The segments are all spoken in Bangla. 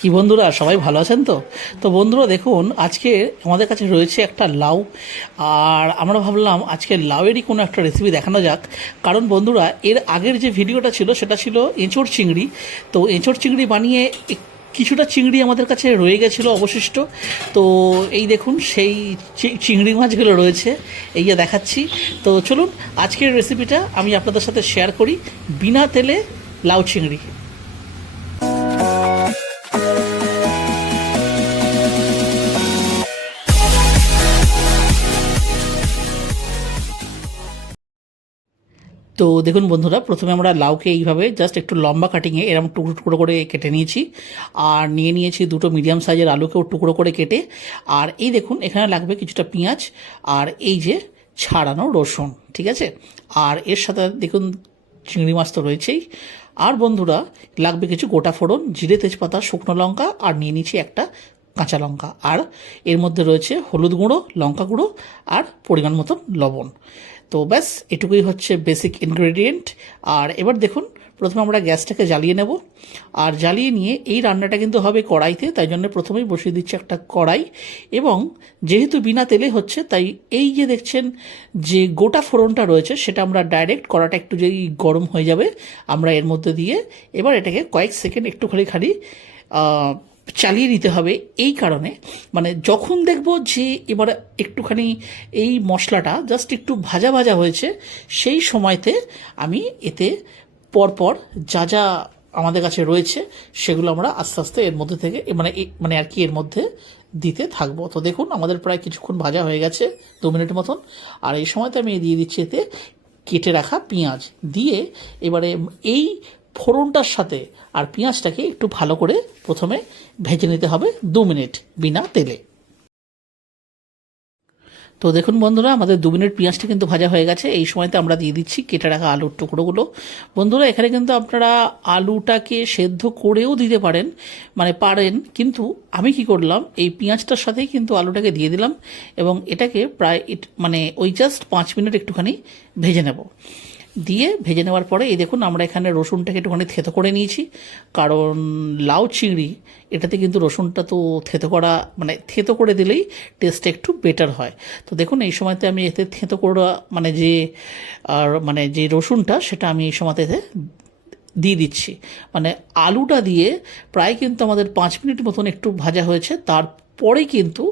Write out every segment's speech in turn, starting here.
কি বন্ধুরা, সবাই ভালো আছেন তো? তো বন্ধুরা দেখুন, আজকে আমাদের কাছে রয়েছে একটা লাউ। আর আমরা ভাবলাম আজকে লাউয়েরই কোনো একটা রেসিপি দেখানো যাক। কারণ বন্ধুরা, এর আগের যে ভিডিওটা ছিল সেটা ছিল এঁচোড় চিংড়ি। তো এঁচোড় চিংড়ি বানিয়ে কিছুটা চিংড়ি আমাদের কাছে রয়ে গেছিলো অবশিষ্ট। তো এই দেখুন, সেই চিংড়ি মাছগুলো রয়েছে, এই যে দেখাচ্ছি। তো চলুন আজকের রেসিপিটা আমি আপনাদের সাথে শেয়ার করি, বিনা তেলে লাউ চিংড়ি। তো দেখুন বন্ধুরা, প্রথমে আমরা লাউকে এইভাবে জাস্ট একটু লম্বা কাটিংয়ে এরকম টুকরো টুকরো করে কেটে নিয়েছি। আর নিয়ে নিয়েছি দুটো মিডিয়াম সাইজের আলুকেও টুকরো করে কেটে। আর এই দেখুন, এখানে লাগবে কিছুটা পেঁয়াজ আর এই যে ছাড়ানো রসুন, ঠিক আছে। আর এর সাথে দেখুন চিংড়ি মাছ তো রয়েছেই। আর বন্ধুরা, লাগবে কিছু গোটা ফোড়ন, জিরে, তেজপাতা, শুকনো লঙ্কা, আর নিয়ে নিয়েছি একটা কাঁচা লঙ্কা। আর এর মধ্যে রয়েছে হলুদ গুঁড়ো, লঙ্কা গুঁড়ো, আর পরিমাণ মতন লবণ। তো ব্যাস এটুকুই হচ্ছে বেসিক ইনগ্রেডিয়েন্ট। আর এবার দেখুন, প্রথমে আমরা গ্যাসটাকে জ্বালিয়ে নেব। আর জ্বালিয়ে নিয়ে এই রান্নাটা কিন্তু হবে কড়াইতে, তাই জন্য প্রথমেই বসিয়ে দিচ্ছি একটা কড়াই। এবং যেহেতু বিনা তেলে হচ্ছে, তাই এই যে দেখছেন যে গোটা ফোড়নটা রয়েছে, সেটা আমরা ডাইরেক্ট, কড়াটা একটু যেই গরম হয়ে যাবে, আমরা এর মধ্যে দিয়ে এবার এটাকে কয়েক সেকেন্ড একটুখানি খালি চালিয়ে নিতে হবে। এই কারণে, মানে যখন দেখব যে এবার একটুখানি এই মশলাটা জাস্ট একটু ভাজা ভাজা হয়েছে, সেই সময়তে আমি এতে পরপর যা যা আমাদের কাছে রয়েছে সেগুলো আমরা আস্তে আস্তে এর মধ্যে থেকে মানে আর কি এর মধ্যে দিতে থাকবো। তো দেখুন, আমাদের প্রায় কিছুক্ষণ ভাজা হয়ে গেছে, 2 মিনিট মতন। আর এই সময়তে আমি দিয়ে দিচ্ছি এতে কেটে রাখা পেঁয়াজ দিয়ে, এবারে এই ফোড়নটার সাথে আর পেঁয়াজটাকে একটু ভালো করে প্রথমে ভেজে নিতে হবে 2 মিনিট বিনা তেলে। তো দেখুন বন্ধুরা, আমাদের 2 মিনিট পেঁয়াজটা কিন্তু ভাজা হয়ে গেছে। এই সময়তে আমরা দিয়ে দিচ্ছি কেটে রাখা আলুর টুকরোগুলো। বন্ধুরা, এখানে কিন্তু আপনারা আলুটাকে সেদ্ধ করেও দিতে পারেন, মানে পারেন, কিন্তু আমি কি করলাম, এই পেঁয়াজটার সাথেই কিন্তু আলুটাকে দিয়ে দিলাম এবং এটাকে প্রায় মানে ওই জাস্ট 5 মিনিট একটুখানি ভেজে নেব। দিয়ে ভেজে নেওয়ার পরে এই দেখুন, আমরা এখানে রসুনটাকে একটুখানি থেতো করে নিয়েছি। কারণ লাউ চিংড়ি, এটাতে কিন্তু রসুনটা তো থেতো করা, মানে থেতো করে দিলেই টেস্টটা একটু বেটার হয়। তো দেখুন, এই সময়তে আমি এতে থেতো করা মানে যে রসুনটা, সেটা আমি এই সময়তে এতে দিয়ে দিচ্ছি। মানে আলুটা দিয়ে প্রায় কিন্তু আমাদের 5 মিনিট মতন একটু ভাজা হয়েছে। তারপরে কিন্তু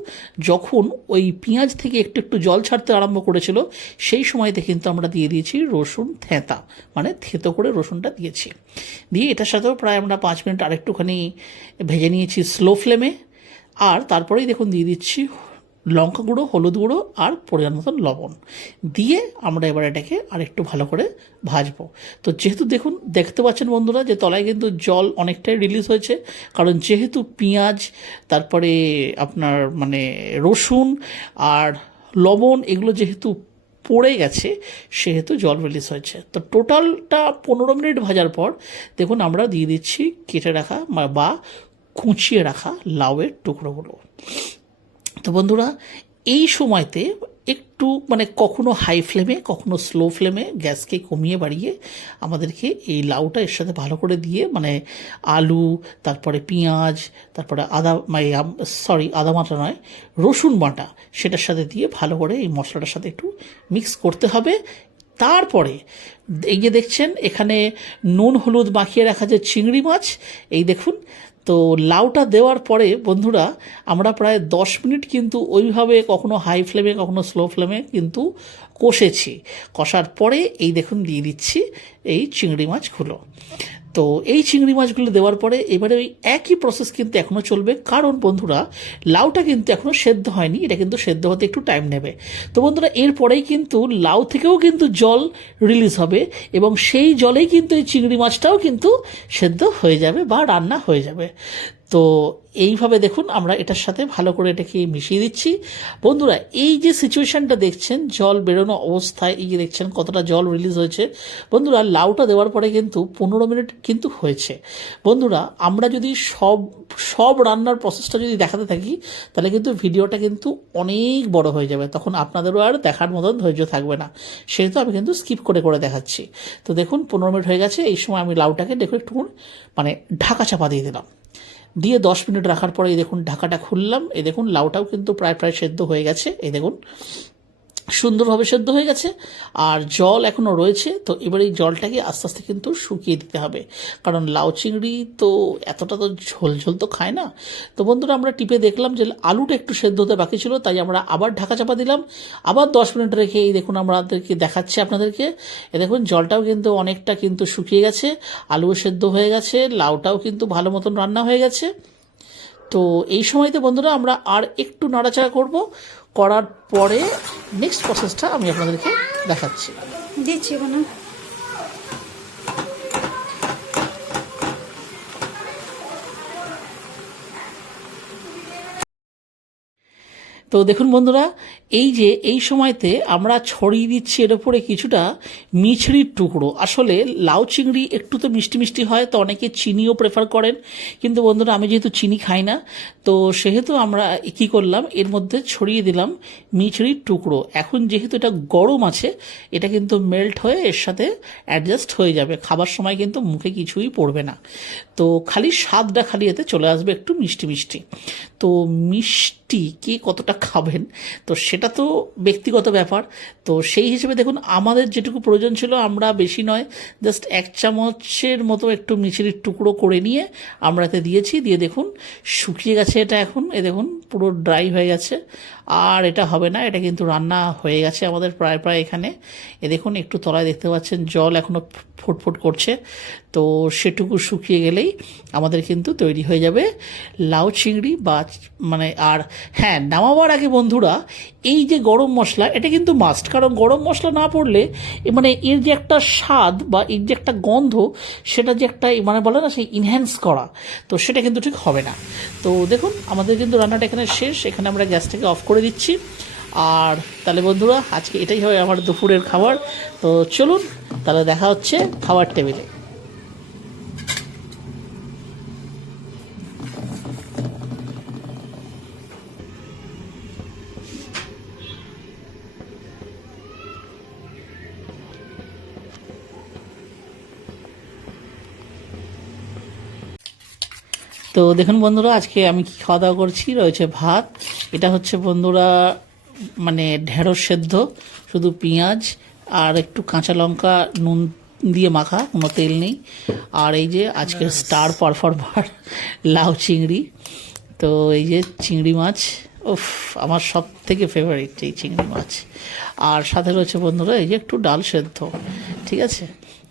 যখন ওই পেঁয়াজ থেকে একটু একটু জল ছাড়তে আরম্ভ করেছিল, সেই সময়তে কিন্তু আমরা দিয়ে দিয়েছি রসুন থেঁতা, মানে থেতো করে রসুনটা দিয়েছি। দিয়ে এটার সাথেও প্রায় আমরা 5 মিনিট আরেকটুখানি ভেজে নিয়েছি স্লো ফ্লেমে। আর তারপরেই দেখুন দিয়ে দিচ্ছি লঙ্কা গুঁড়ো, হলুদ গুঁড়ো, আর পরিমাণ মতন লবণ দিয়ে আমরা এবার এটাকে আরেকটু ভালো করে ভাজবো। তো যেহেতু দেখুন, দেখতে পাচ্ছেন বন্ধুরা, যে তলায় কিন্তু জল অনেকটাই রিলিজ হয়েছে, কারণ যেহেতু পেঁয়াজ, তারপরে আপনার মানে রসুন আর লবণ, এগুলো যেহেতু পড়ে গেছে, সেহেতু জল রিলিজ হয়েছে। তো টোটালটা 15 মিনিট ভাজার পর দেখুন আমরা দিয়ে দিচ্ছি কেটে রাখা বা কুচিয়ে রাখা লাউয়ের টুকরোগুলো। তো বন্ধুরা, এই সময়তে একটু মানে কখনো হাই ফ্লেমে, কখনো স্লো ফ্লেমে গ্যাসকে কমিয়ে বাড়িয়ে আমাদেরকে এই লাউটা এর সাথে ভালো করে দিয়ে, মানে আলু, তারপরে পেঁয়াজ, তারপরে আদা বাটা নয়, রসুন বাটা, সেটার সাথে দিয়ে ভালো করে এই মশলাটার সাথে একটু মিক্স করতে হবে। তারপরে এই যে দেখছেন, এখানে নুন হলুদ মাখিয়ে রাখা যে চিংড়ি মাছ, এই দেখুন। তো লাউটা দেওয়ার পরে বন্ধুরা, আমরা প্রায় 10 মিনিট কিন্তু ওইভাবে কখনো হাই ফ্লেমে, কখনো স্লো ফ্লেমে কিন্তু কষেছি। কষার পরে এই দেখুন দিয়ে দিচ্ছি এই চিংড়ি মাছগুলো। তো এই চিংড়ি মাছগুলো দেওয়ার পরে এবারে ওই একই প্রসেস কিন্তু এখনও চলবে, কারণ বন্ধুরা লাউটা কিন্তু এখনও সেদ্ধ হয়নি, এটা কিন্তু সেদ্ধ হতে একটু টাইম নেবে। তো বন্ধুরা, এরপরেই কিন্তু লাউ থেকেও কিন্তু জল রিলিজ হবে এবং সেই জলেই কিন্তু এই চিংড়ি মাছটাও কিন্তু সেদ্ধ হয়ে যাবে বা রান্না হয়ে যাবে। তো এইভাবে দেখুন আমরা এটার সাথে ভালো করে এটাকে মিশিয়ে দিচ্ছি। বন্ধুরা, এই যে সিচুয়েশানটা দেখছেন, জল বেরোনো অবস্থায়, এই যে দেখছেন কতটা জল রিলিজ হয়েছে। বন্ধুরা, লাউটা দেওয়ার পরে কিন্তু 15 মিনিট কিন্তু হয়েছে। বন্ধুরা, আমরা যদি সব রান্নার প্রসেসটা যদি দেখাতে থাকি, তাহলে কিন্তু ভিডিওটা কিন্তু অনেক বড় হয়ে যাবে, তখন আপনাদেরও আর দেখার মতন ধৈর্য থাকবে না। সেহেতু আমি কিন্তু স্কিপ করে করে দেখাচ্ছি। তো দেখুন 15 মিনিট হয়ে গেছে। এই সময় আমি লাউটাকে দেখুন একটু মানে ঢাকা চাপা দিয়ে দিলাম। দিয়ে 10 মিনিট রাখার পরে এই দেখুন ঢাকাটা খুললাম, এই দেখুন লাউটাও কিন্তু প্রায় সেদ্ধ হয়ে গেছে, এই দেখুন সুন্দরভাবে সেদ্ধ হয়ে গেছে, আর জল এখনও রয়েছে। তো এবার এই জলটাকে আস্তে আস্তে কিন্তু শুকিয়ে দিতে হবে, কারণ লাউ চিংড়ি তো এতটা তো ঝোল ঝোল তো খায় না। তো বন্ধুরা আমরা টিপে দেখলাম যে আলুটা একটু সেদ্ধ হতে বাকি ছিল, তাই আমরা আবার ঢাকা চাপা দিলাম, আবার 10 মিনিট রেখে এই দেখুন আমাদেরকে দেখাচ্ছে আপনাদেরকে, এ দেখুন জলটাও কিন্তু অনেকটা কিন্তু শুকিয়ে গেছে, আলুও সেদ্ধ হয়ে গেছে, লাউটাও কিন্তু ভালো মতন রান্না হয়ে গেছে। তো এই সময়তে বন্ধুরা আমরা আর একটু নাড়াচাড়া করার পরে নেক্সট প্রসেসটা আমি আপনাদেরকে দেখাচ্ছি। দিচ্ছি কোনো তো দেখুন বন্ধুরা, এই সময়তে আমরা ছড়িয়ে দিচ্ছি এর উপরে কিছুটা মিছরির টুকরো। আসলে লাউ চিংড়ি একটু তো মিষ্টি মিষ্টি হয়, তো অনেকে চিনিও প্রেফার করেন, কিন্তু বন্ধুরা আমি যেহেতু চিনি খাই না, তো সেহেতু আমরা কী করলাম, এর মধ্যে ছড়িয়ে দিলাম মিছরির টুকরো। এখন যেহেতু এটা গরম আছে, এটা কিন্তু মেল্ট হয়ে এর সাথে অ্যাডজাস্ট হয়ে যাবে, খাবার সময় কিন্তু মুখে কিছুই পড়বে না। তো খালি স্বাদটা খালি এতে চলে আসবে একটু মিষ্টি মিষ্টি। তো মিষ্টি কে কতটা খাবেন তো সেটা তো ব্যক্তিগত ব্যাপার। তো সেই হিসেবে দেখুন আমাদের যেটুকু প্রয়োজন ছিল, আমরা বেশি নয়, জাস্ট 1 চামচের মতো একটু মিছরির টুকরো করে নিয়ে আমরা এতে দিয়েছি। দিয়ে দেখুন শুকিয়ে গেছে এটা, এখন এ দেখুন পুরো ড্রাই হয়ে গেছে, আর এটা হবে না, এটা কিন্তু রান্না হয়ে গেছে আমাদের প্রায় এখানে। এ দেখুন একটু তলায় দেখতে পাচ্ছেন জল এখনও ফুটফুট করছে, তো সেটুকু শুকিয়ে গেলেই আমাদের কিন্তু তৈরি হয়ে যাবে লাউ চিংড়ি বা আর হ্যাঁ, নামাবার আগে বন্ধুরা এই যে গরম মশলা, এটা কিন্তু মাস্ট, কারণ গরম মশলা না পড়লে এর যে একটা স্বাদ বা এর যে একটা গন্ধ, সেটা যে একটা বলে না সেই ইনহ্যান্স করা, তো সেটা কিন্তু ঠিক হবে না। তো দেখুন আমাদের কিন্তু রান্নাটা এখানে শেষ, এখানে আমরা গ্যাসটাকে অফ করে দিচ্ছি। আর তাহলে বন্ধুরা আজকে এটাই হবে আমার দুপুরের খাবার। তো চলুন তাহলে দেখা হচ্ছে খাবার টেবিলে। তো দেখুন বন্ধুরা আজকে আমি কি খাওয়া দাওয়া করছি, রয়েছে ভাত, এটা হচ্ছে বন্ধুরা ঢেঁড়স সেদ্ধ, শুধু পেঁয়াজ আর একটু কাঁচা লঙ্কা নুন দিয়ে মাখা, কোনো তেল নেই। আর এই যে আজকের স্টার পারফর্মার লাউ চিংড়ি, তো এই যে চিংড়ি মাছ, উফ আমার সব থেকে ফেভারিট এই চিংড়ি মাছ। আর সাথে রয়েছে বন্ধুরা এই যে একটু ডাল সেদ্ধ, ঠিক আছে।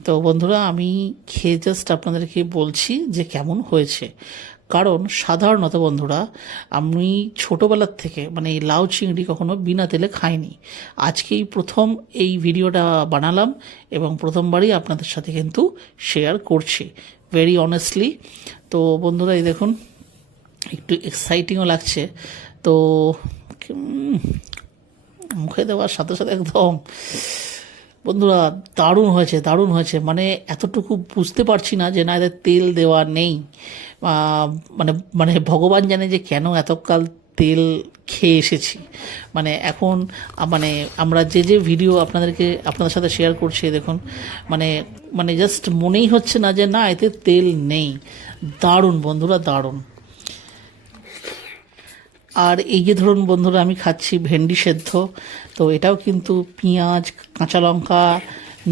তো বন্ধুরা আমি খেয়ে জাস্ট আপনাদেরকে বলছি যে কেমন হয়েছে, কারণ সাধারণত বন্ধুরা আমি ছোটোবেলার থেকে এই লাউ চিংড়ি কখনো বিনা তেলে খাইনি, আজকেই প্রথম এই ভিডিওটা বানালাম এবং প্রথমবারই আপনাদের সাথে কিন্তু শেয়ার করছি, ভেরি অনেস্টলি। তো বন্ধুরা এই দেখুন একটু এক্সাইটিংও লাগছে, তো মুখে দেওয়ার সাথে সাথে একদম বন্ধুরা দারুণ হয়েছে, দারুণ হয়েছে। এতটুকু বুঝতে পারছি না যে না এদের তেল দেওয়া নেই, ভগবান জানে যে কেন এতকাল তেল খেয়ে এসেছি। এখন আমরা যে ভিডিও আপনাদের সাথে শেয়ার করছি দেখুন, জাস্ট মনেই হচ্ছে না যে না এতে তেল নেই। দারুণ বন্ধুরা, দারুণ। আর এই যে ধরুন বন্ধুরা আমি খাচ্ছি ভেন্ডি সেদ্ধ, তো এটাও কিন্তু পেঁয়াজ কাঁচা লঙ্কা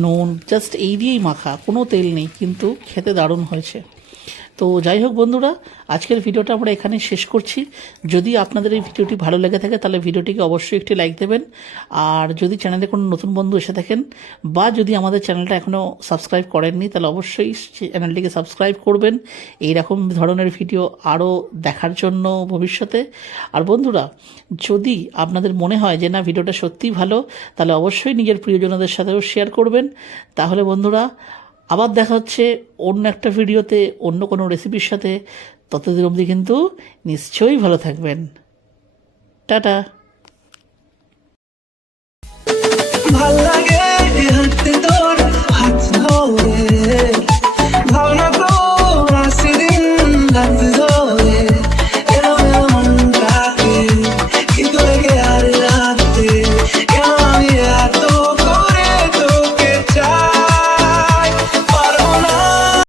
নুন জাস্ট এই দিয়েই মাখা, কোনো তেল নেই, কিন্তু খেতে দারুণ হয়েছে। তো যাই হোক বন্ধুরা আজকের ভিডিওটা আমরা এখানে শেষ করছি। যদি আপনাদের এই ভিডিওটি ভালো লেগে থাকে তাহলে ভিডিওটিকে অবশ্যই একটি লাইক দেবেন, আর যদি চ্যানেলে কোনো নতুন বন্ধু এসে থাকেন বা যদি আমাদের চ্যানেলটা এখনও সাবস্ক্রাইব করেননি তাহলে অবশ্যই চ্যানেলটিকে সাবস্ক্রাইব করবেন এই রকম ধরনের ভিডিও আরও দেখার জন্য ভবিষ্যতে। আর বন্ধুরা যদি আপনাদের মনে হয় যে না ভিডিওটা সত্যিই ভালো, তাহলে অবশ্যই নিজের প্রিয়জনদের সাথেও শেয়ার করবেন। তাহলে বন্ধুরা আবার দেখা হচ্ছে অন্য একটা ভিডিওতে অন্য কোনো রেসিপির সাথে, ততদিন অবধি কিন্তু নিশ্চয়ই ভালো থাকবেন। টাটা।